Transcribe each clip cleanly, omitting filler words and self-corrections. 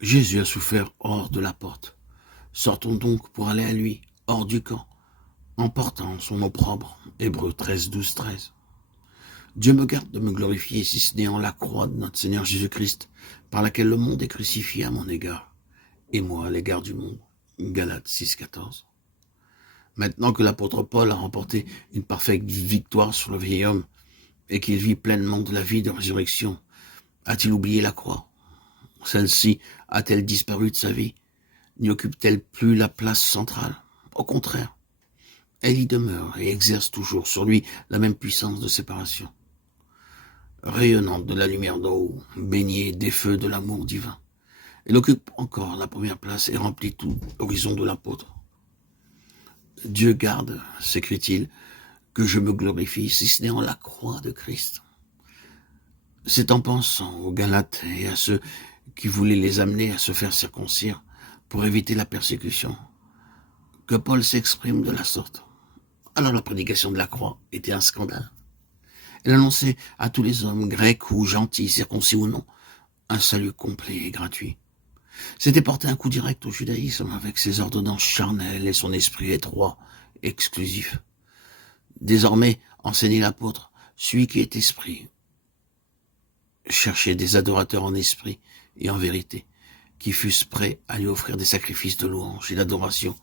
Jésus a souffert hors de la porte. Sortons donc pour aller à lui, hors du camp, en portant son opprobre. Hébreux 13, 12, 13. Dieu me garde de me glorifier si ce n'est en la croix de notre Seigneur Jésus-Christ, par laquelle le monde est crucifié à mon égard, et moi à l'égard du monde. Galates 6, 14. Maintenant que l'apôtre Paul a remporté une parfaite victoire sur le vieil homme, et qu'il vit pleinement de la vie de résurrection, a-t-il oublié la croix? Celle-ci a-t-elle disparu de sa vie? N'y occupe-t-elle plus la place centrale? Au contraire, elle y demeure et exerce toujours sur lui la même puissance de séparation. Rayonnante de la lumière d'en haut, baignée des feux de l'amour divin, elle occupe encore la première place et remplit tout l'horizon de l'apôtre. Dieu garde, s'écrie-t-il, que je me glorifie, si ce n'est en la croix de Christ. C'est en pensant aux Galates et à ceux qui voulaient les amener à se faire circoncire pour éviter la persécution que Paul s'exprime de la sorte. Alors la prédication de la croix était un scandale. Elle annonçait à tous les hommes, grecs ou gentils, circoncis ou non, un salut complet et gratuit. C'était porter un coup direct au judaïsme avec ses ordonnances charnelles et son esprit étroit, exclusif. Désormais, enseignait l'apôtre, celui qui est esprit, cherchait des adorateurs en esprit et en vérité, qui fussent prêts à lui offrir des sacrifices de louange et d'adoration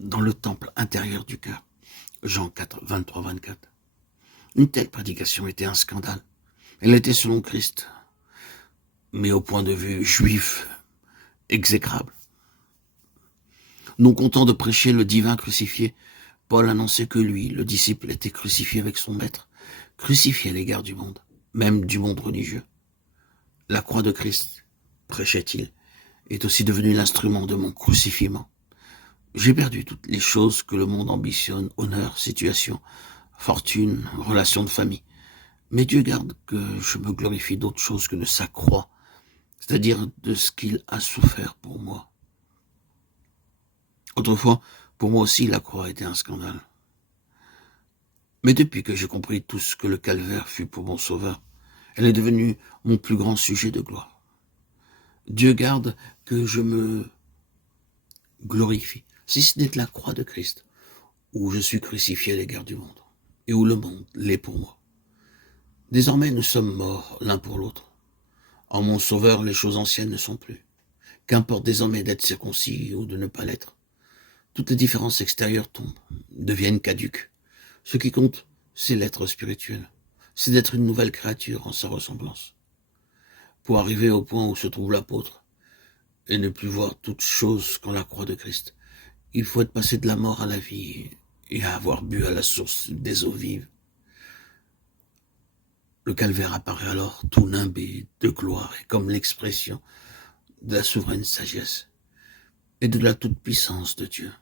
dans le temple intérieur du cœur. Jean 4, 23, 24. Une telle prédication était un scandale. Elle était selon Christ, mais au point de vue juif, exécrable. Non content de prêcher le divin crucifié, Paul annonçait que lui, le disciple, était crucifié avec son maître, crucifié à l'égard du monde, même du monde religieux. La croix de Christ, prêchait-il, est aussi devenue l'instrument de mon crucifiement. J'ai perdu toutes les choses que le monde ambitionne, honneur, situation, fortune, relations de famille. Mais Dieu garde que je me glorifie d'autre chose que de sa croix, c'est-à-dire de ce qu'il a souffert pour moi. Autrefois, pour moi aussi, la croix était un scandale. Mais depuis que j'ai compris tout ce que le calvaire fut pour mon sauveur, elle est devenue mon plus grand sujet de gloire. Dieu garde que je me glorifie, si ce n'est de la croix de Christ, où je suis crucifié à l'égard du monde, et où le monde l'est pour moi. Désormais, nous sommes morts l'un pour l'autre. En mon sauveur, les choses anciennes ne sont plus. Qu'importe désormais d'être circoncis ou de ne pas l'être. Toutes les différences extérieures tombent, deviennent caduques. Ce qui compte, c'est l'être spirituel. C'est d'être une nouvelle créature en sa ressemblance. Pour arriver au point où se trouve l'apôtre, et ne plus voir toute chose qu'en la croix de Christ, il faut être passé de la mort à la vie et à avoir bu à la source des eaux vives. Le calvaire apparaît alors tout nimbé de gloire et comme l'expression de la souveraine sagesse et de la toute-puissance de Dieu.